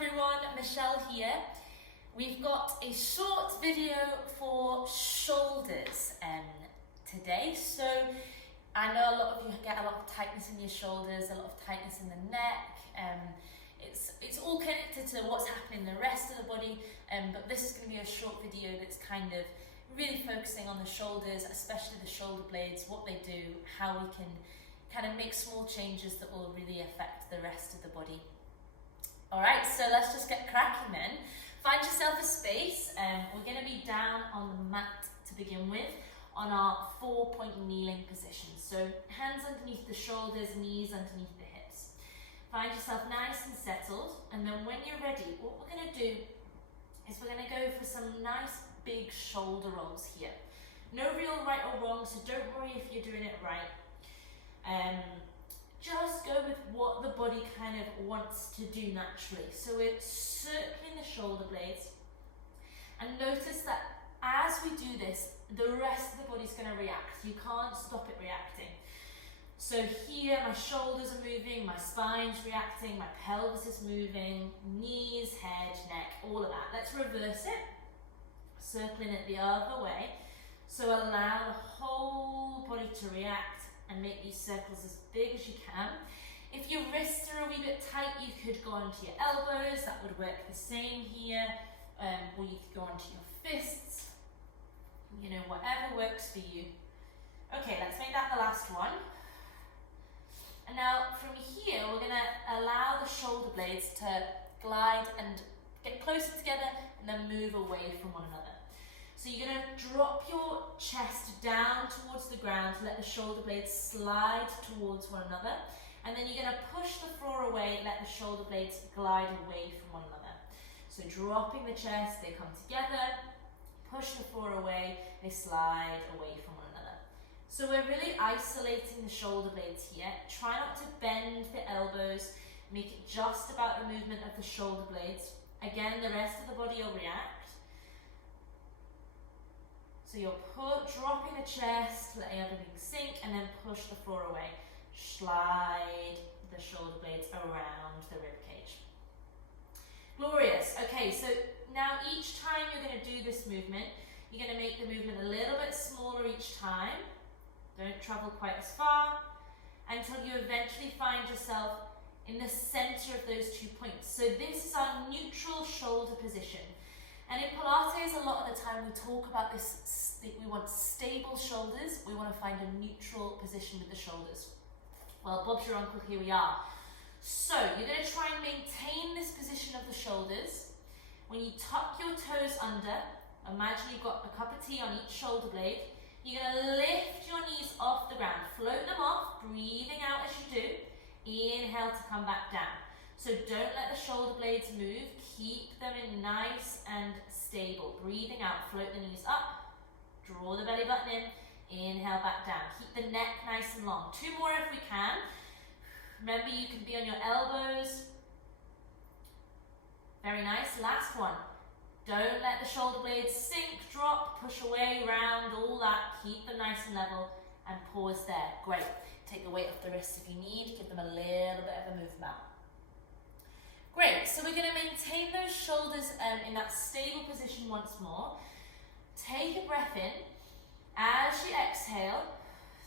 everyone, Michelle here. We've got a short video for shoulders today. So I know a lot of you get a lot of tightness in your shoulders, a lot of tightness in the neck. It's all connected to what's happening in the rest of the body, but this is going to be a short video that's kind of really focusing on the shoulders, especially the shoulder blades, what they do, how we can kind of make small changes that will really affect the rest of the body. Alright, so let's just get cracking then. Find yourself a space, we're going to be down on the mat to begin with, on our 4-point kneeling position. So hands underneath the shoulders, knees underneath the hips. Find yourself nice and settled, and then when you're ready, what we're going to do is we're going to go for some nice big shoulder rolls here. No real right or wrong, so don't worry if you're doing it right. Just go with what the body kind of wants to do naturally. So we're circling the shoulder blades, and notice that as we do this, the rest of the body's going to react. You can't stop it reacting. So here my shoulders are moving, my spine's reacting, my pelvis is moving, knees, head, neck, all of that. Let's reverse it, circling it the other way. So allow the whole body to react and make these circles as big as you can. If your wrists are a wee bit tight, you could go onto your elbows, that would work the same here, or you could go onto your fists, you know, whatever works for you. Okay, let's make that the last one. And now from here, we're gonna allow the shoulder blades to glide and get closer together and then move away from one another. So you're going to drop your chest down towards the ground to let the shoulder blades slide towards one another. And then you're going to push the floor away and let the shoulder blades glide away from one another. So dropping the chest, they come together, push the floor away, they slide away from one another. So we're really isolating the shoulder blades here. Try not to bend the elbows, make it just about the movement of the shoulder blades. Again, the rest of the body will react. So you're dropping the chest, letting everything sink, and then push the floor away. Slide the shoulder blades around the rib cage. Glorious. Okay, so now each time you're going to do this movement, you're going to make the movement a little bit smaller each time. Don't travel quite as far until you eventually find yourself in the center of those 2 points. So this is our neutral shoulder position. And in Pilates, a lot of the time we talk about this, we want stable shoulders, we want to find a neutral position with the shoulders. Well, Bob's your uncle, here we are. So, you're going to try and maintain this position of the shoulders. When you tuck your toes under, imagine you've got a cup of tea on each shoulder blade, you're going to lift your knees off the ground, float them off, breathing out as you do, inhale to come back down. So don't let the shoulder blades move, keep them in nice and stable. Breathing out, float the knees up, draw the belly button in, inhale back down. Keep the neck nice and long. 2 more if we can. Remember, you can be on your elbows. Very nice, last one. Don't let the shoulder blades sink, drop, push away, round, all that. Keep them nice and level and pause there. Great. Take the weight off the wrists if you need, give them a little bit of a movement. Great, so we're going to maintain those shoulders in that stable position once more. Take a breath in. As you exhale,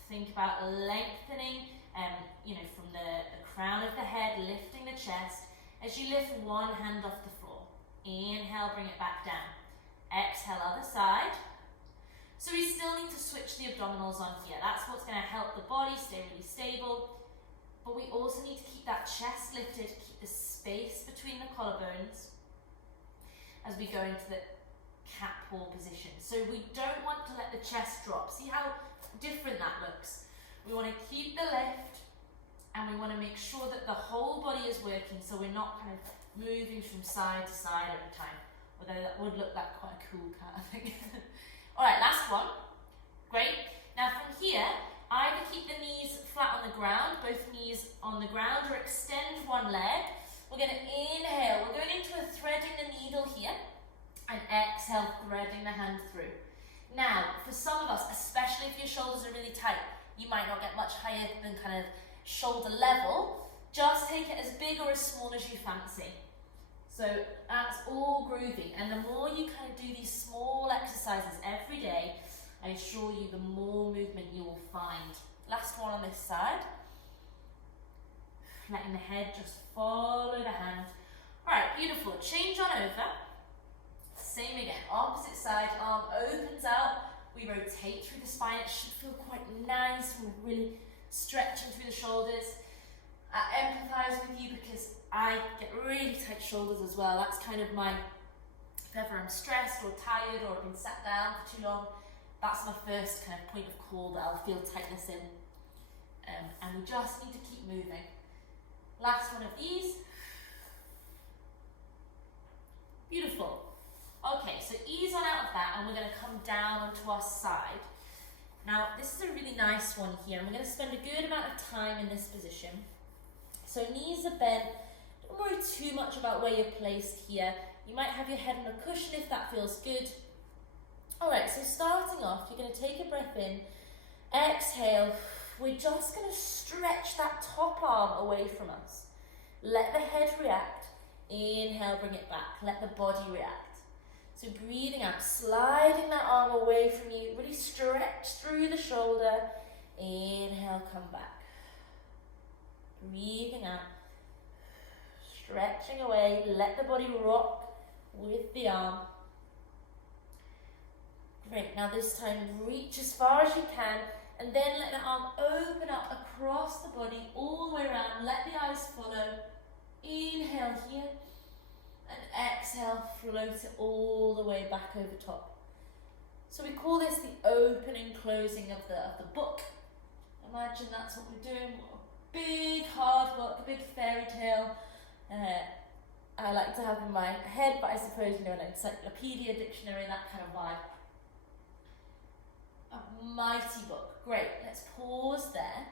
think about lengthening, from the crown of the head, lifting the chest. As you lift one hand off the floor, inhale, bring it back down. Exhale, other side. So we still need to switch the abdominals on here. That's what's going to help the body stay really stable. But we also need to keep that chest lifted, keep the space between the collarbones as we go into the cat paw position. So we don't want to let the chest drop. See how different that looks? We want to keep the lift, and we want to make sure that the whole body is working, so we're not kind of moving from side to side every time. Although that would look like quite a cool cat, I think. Alright, last one. Great. Now from here, either keep the knees flat on the ground, both knees on the ground, or extend one leg. We're going to inhale. We're going into a threading the needle here, and exhale, threading the hand through. Now, for some of us, especially if your shoulders are really tight, you might not get much higher than kind of shoulder level. Just take it as big or as small as you fancy. So that's all groovy, and the more you kind of do these small exercises every day, I assure you the more movement you will find. Last one on this side. Letting the head just follow the hand. Alright, beautiful. Change on over. Same again, opposite side, arm opens out. We rotate through the spine. It should feel quite nice. We're really stretching through the shoulders. I empathise with you because I get really tight shoulders as well. That's kind of my, if ever I'm stressed or tired or been sat down for too long, that's my first kind of point of call that I'll feel tightness in. And we just need to keep moving. Last one of these. Beautiful. Okay, so ease on out of that, and we're going to come down onto our side. Now, this is a really nice one here, and we're going to spend a good amount of time in this position. So knees are bent. Don't worry too much about where you're placed here. You might have your head on a cushion if that feels good. Alright, so starting off, you're going to take a breath in, exhale. We're just going to stretch that top arm away from us. Let the head react. Inhale, bring it back. Let the body react. So breathing out, sliding that arm away from you. Really stretch through the shoulder. Inhale, come back. Breathing out. Stretching away. Let the body rock with the arm. Great. Now this time, reach as far as you can. And then let the arm open up across the body, all the way around. Let the eyes follow. Inhale here. And exhale, float it all the way back over top. So we call this the opening, closing of the book. Imagine that's what we're doing. A big hard book, a big fairy tale. I like to have in my head, but I suppose, you know, an encyclopedia, dictionary, that kind of vibe. A mighty book. Great. Let's pause there.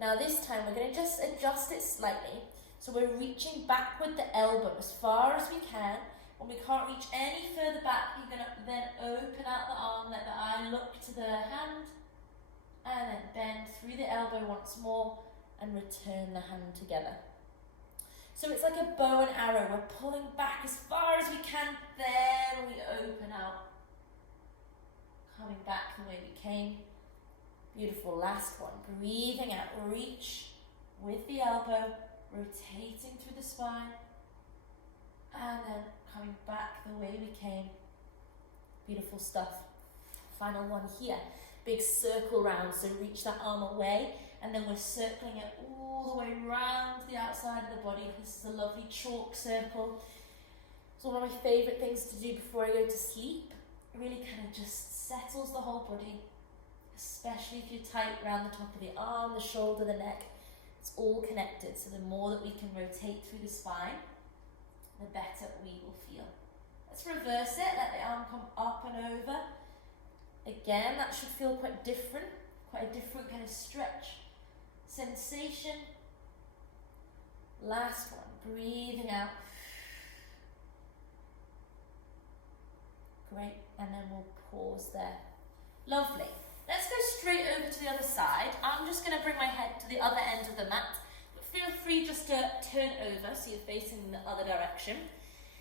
Now this time we're going to just adjust it slightly. So we're reaching back with the elbow as far as we can. When we can't reach any further back, you're going to then open out the arm, let the eye look to the hand, and then bend through the elbow once more and return the hand together. So it's like a bow and arrow. We're pulling back as far as we can, then we open out. Coming back the way we came. Beautiful, last one. Breathing out, reach with the elbow, rotating through the spine, and then coming back the way we came. Beautiful stuff. Final one here. Big circle round, so reach that arm away, and then we're circling it all the way round the outside of the body. This is a lovely chalk circle. It's one of my favourite things to do before I go to sleep. It really kind of just settles the whole body, especially if you're tight around the top of the arm, the shoulder, the neck. It's all connected, so the more that we can rotate through the spine, the better we will feel. Let's reverse it, let the arm come up and over. Again, that should feel quite different, quite a different kind of stretch sensation. Last one, breathing out. Great, and then we'll pause there. Lovely. Let's go straight over to the other side. I'm just going to bring my head to the other end of the mat. But feel free just to turn over so you're facing the other direction.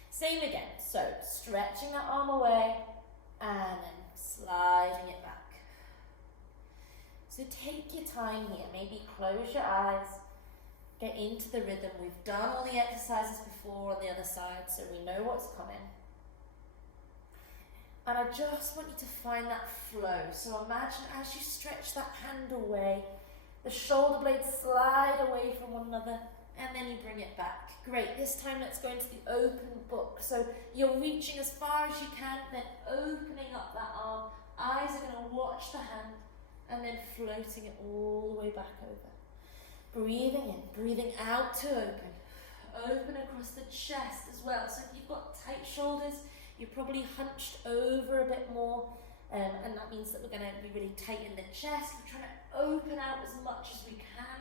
Same again. So stretching that arm away and then sliding it back. So take your time here. Maybe close your eyes. Get into the rhythm. We've done all the exercises before on the other side, so we know what's coming. And I just want you to find that flow. So imagine as you stretch that hand away, the shoulder blades slide away from one another, and then you bring it back. Great, this time let's go into the open book. So you're reaching as far as you can, then opening up that arm. Eyes are going to watch the hand, and then floating it all the way back over. Breathing in, breathing out to open. Open across the chest as well. So if you've got tight shoulders, you're probably hunched over a bit more, and that means that we're going to be really tight in the chest. We're trying to open out as much as we can.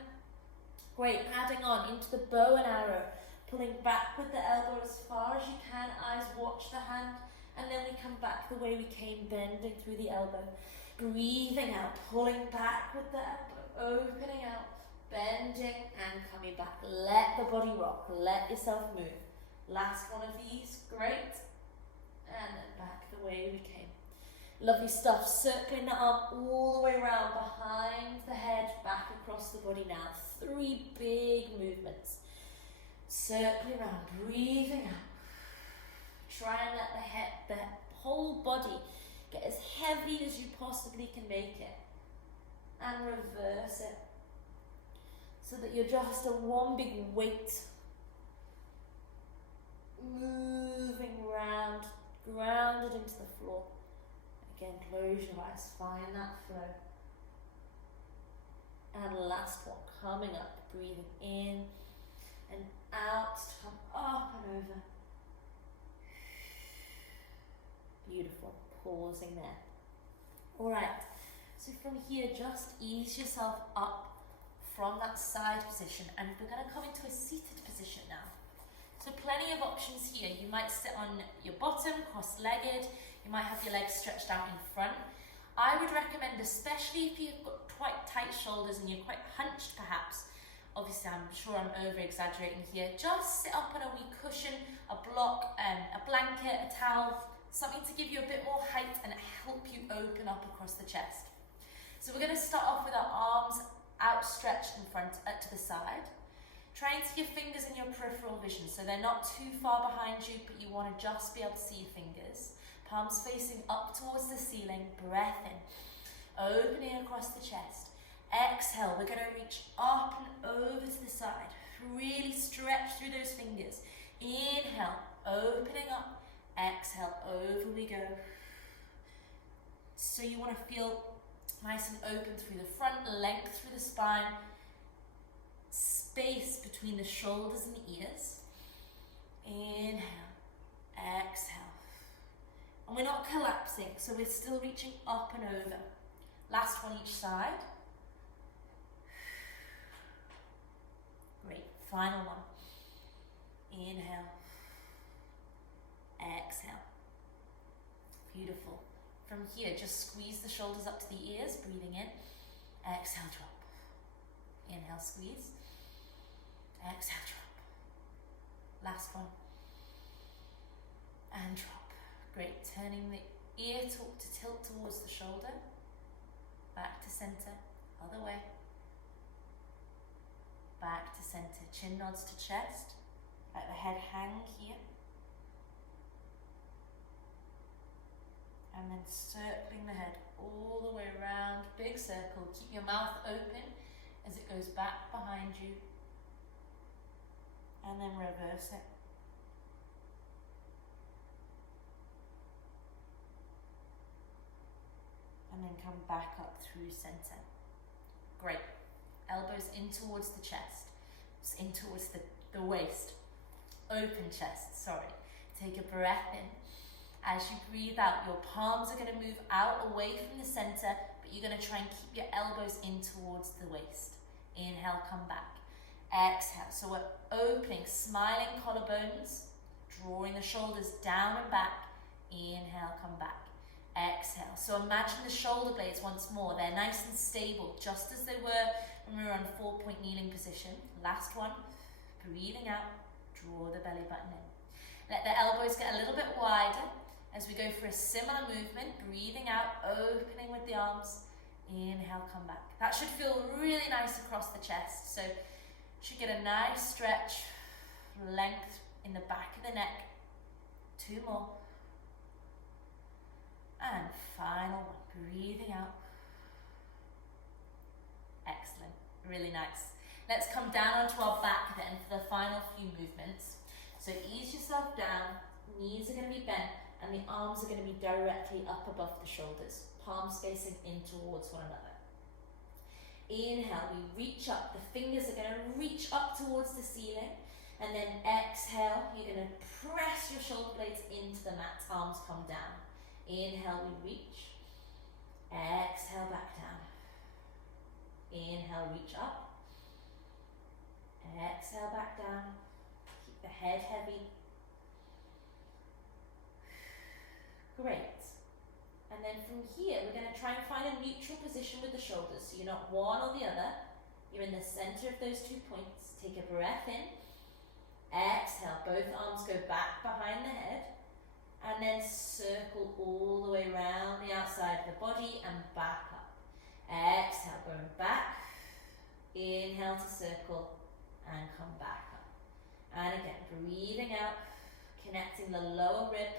Great, adding on into the bow and arrow, pulling back with the elbow as far as you can, eyes watch the hand, and then we come back the way we came, bending through the elbow. Breathing out, pulling back with the elbow, opening out, bending and coming back. Let the body rock, let yourself move. Last one of these, great. And then back the way we came. Lovely stuff, circling the arm all the way around behind the head, back across the body now. 3 big movements. Circling around, breathing out. Try and let the whole body get as heavy as you possibly can make it. And reverse it. So that you're just a one big weight. Moving around, grounded into the floor. Again, close your eyes, find that flow. And last one, coming up, breathing in and out, to come up and over. Beautiful, pausing there. Alright, so from here, just ease yourself up from that side position, and we're going to come into a seated position now. So plenty of options here. You might sit on your bottom, cross-legged. You might have your legs stretched out in front. I would recommend, especially if you've got quite tight shoulders and you're quite hunched perhaps, obviously I'm sure I'm over-exaggerating here, just sit up on a wee cushion, a block, a blanket, a towel, something to give you a bit more height and help you open up across the chest. So we're going to start off with our arms outstretched in front to the side. Try and see your fingers in your peripheral vision, so they're not too far behind you, but you want to just be able to see your fingers. Palms facing up towards the ceiling, breath in, opening across the chest. Exhale, we're going to reach up and over to the side. Really stretch through those fingers. Inhale, opening up. Exhale, over we go. So you want to feel nice and open through the front, length through the spine, space between the shoulders and the ears. Inhale, exhale. And we're not collapsing, so we're still reaching up and over. Last one each side. Great, final one. Inhale, exhale. Beautiful. From here, just squeeze the shoulders up to the ears, breathing in. Exhale, drop. Inhale, squeeze. Exhale, drop. Last one. And drop. Great. Turning the ear to tilt towards the shoulder. Back to center. Other way. Back to center. Chin nods to chest. Let the head hang here. And then circling the head all the way around. Big circle. Keep your mouth open as it goes back behind you. And then reverse it. And then come back up through center. Great. Elbows in towards the chest. In towards the waist. Open chest, sorry. Take a breath in. As you breathe out, your palms are going to move out away from the center, but you're going to try and keep your elbows in towards the waist. Inhale, come back. Exhale. So we're opening, smiling collarbones, drawing the shoulders down and back. Inhale, come back. Exhale. So imagine the shoulder blades once more. They're nice and stable, just as they were when we were on 4-point kneeling position. Last one. Breathing out. Draw the belly button in. Let the elbows get a little bit wider as we go for a similar movement. Breathing out, opening with the arms. Inhale, come back. That should feel really nice across the chest. So should get a nice stretch, length in the back of the neck. 2 more. And final one, breathing out. Excellent, really nice. Let's come down onto our back then for the final few movements. So ease yourself down, knees are going to be bent, and the arms are going to be directly up above the shoulders, palms facing in towards one another. Inhale, we reach up, the fingers are going to reach up towards the ceiling, and then exhale, you're going to press your shoulder blades into the mat, arms come down. Inhale, we reach. Exhale, back down. Inhale, reach up. Exhale, back down. Keep the head heavy. Great. And then from here, we're going to try and find a neutral position with the shoulders. So you're not one or the other. You're in the center of those 2 points. Take a breath in. Exhale, both arms go back behind the head, and then circle all the way around the outside of the body and back up. Exhale, going back. Inhale to circle and come back up. And again, breathing out, connecting the lower rib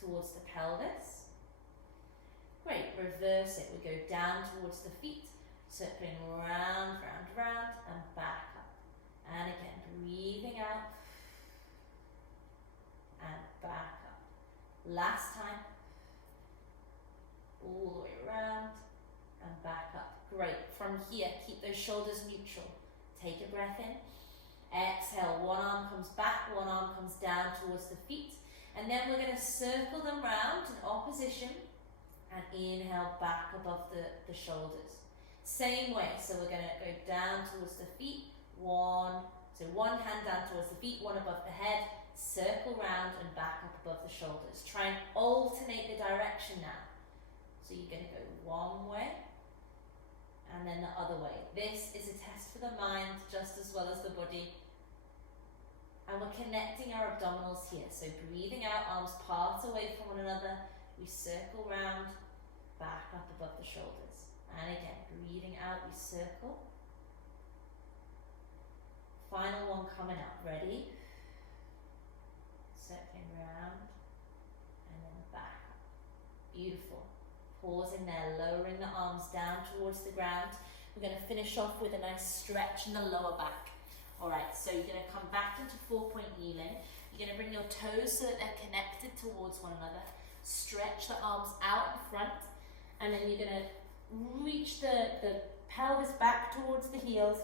towards the pelvis. Great, reverse it. We go down towards the feet, circling round, round, round, and back up. And again, breathing out and back up. Last time. All the way around and back up. Great. From here, keep those shoulders neutral. Take a breath in. Exhale, one arm comes back, one arm comes down towards the feet. And then we're going to circle them round in opposition and inhale back above the shoulders. Same way, so we're going to go down towards the feet. So one hand down towards the feet, one above the head, circle round and back up above the shoulders. Try and alternate the direction now. So you're going to go one way and then the other way. This is a test for the mind just as well as the body. And we're connecting our abdominals here. So breathing out, arms part away from one another. We circle round, back up above the shoulders. And again, breathing out, we circle. Final one coming up. Ready? Circling round and then back up. Beautiful. Pausing there, lowering the arms down towards the ground. We're going to finish off with a nice stretch in the lower back. Alright, so you're going to come back into 4-point kneeling. You're going to bring your toes so that they're connected towards one another. Stretch the arms out in front, and then you're going to reach the pelvis back towards the heels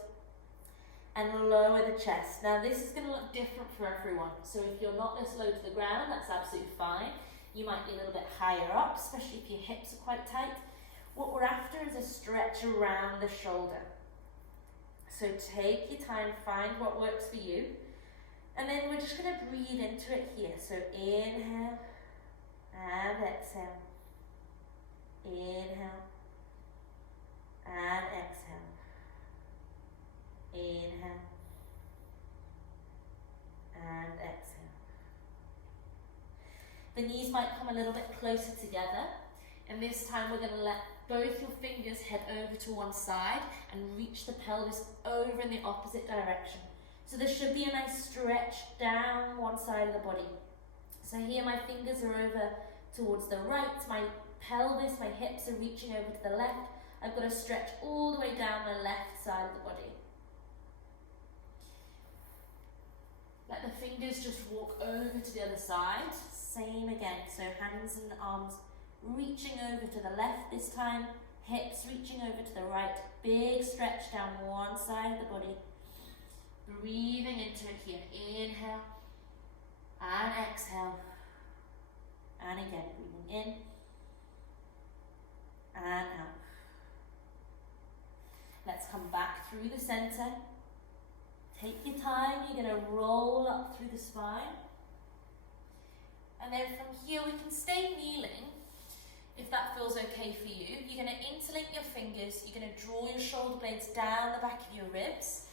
and lower the chest. Now this is going to look different for everyone, so if you're not this low to the ground, that's absolutely fine. You might be a little bit higher up, especially if your hips are quite tight. What we're after is a stretch around the shoulder. So take your time, find what works for you. And then we're just going to breathe into it here. So inhale and exhale. Inhale and exhale. Inhale and exhale. The knees might come a little bit closer together, and this time we're going to let both your fingers head over to one side and reach the pelvis over in the opposite direction. So there should be a nice stretch down one side of the body. So here my fingers are over towards the right, my pelvis, my hips are reaching over to the left. I've got to stretch all the way down the left side of the body. Let the fingers just walk over to the other side. Same again, so hands and arms reaching over to the left this time, hips reaching over to the right, big stretch down one side of the body. Breathing into it here, inhale and exhale, and again breathing in and out. Let's come back through the center. Take your time, you're going to roll up through the spine. And then from here we can stay kneeling, if that feels okay for you. You're going to interlink your fingers, you're going to draw your shoulder blades down the back of your ribs.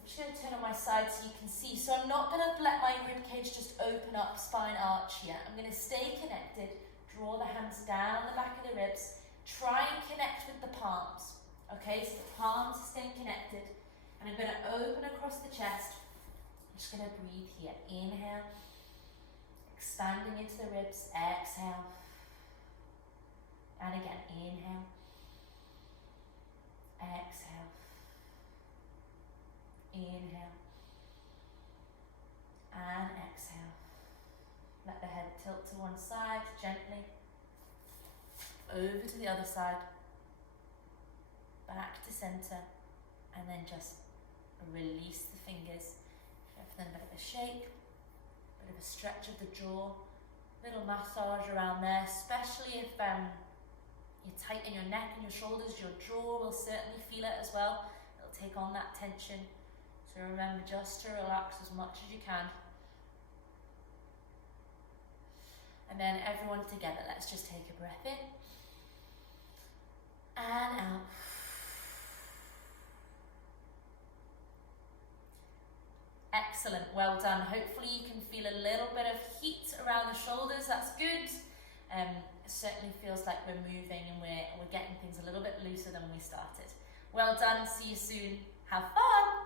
I'm just going to turn on my side so you can see. So I'm not going to let my rib cage just open up, spine arch here. I'm going to stay connected, draw the hands down the back of the ribs, try and connect with the palms. Okay, so the palms are staying connected. And I'm going to open across the chest. I'm just going to breathe here. Inhale. Expanding into the ribs. Exhale. And again. Inhale. Exhale. Inhale. And exhale. Let the head tilt to one side gently. Over to the other side. Back to center. And then just release the fingers. Give them a bit of a shake, a bit of a stretch of the jaw, little massage around there, especially if you're tight in your neck and your shoulders, your jaw will certainly feel it as well. It'll take on that tension. So remember just to relax as much as you can. And then everyone together, let's just take a breath in and out. Exhale. Excellent, well done. Hopefully you can feel a little bit of heat around the shoulders, that's good. It certainly feels like we're moving and we're getting things a little bit looser than we started. Well done, see you soon, have fun!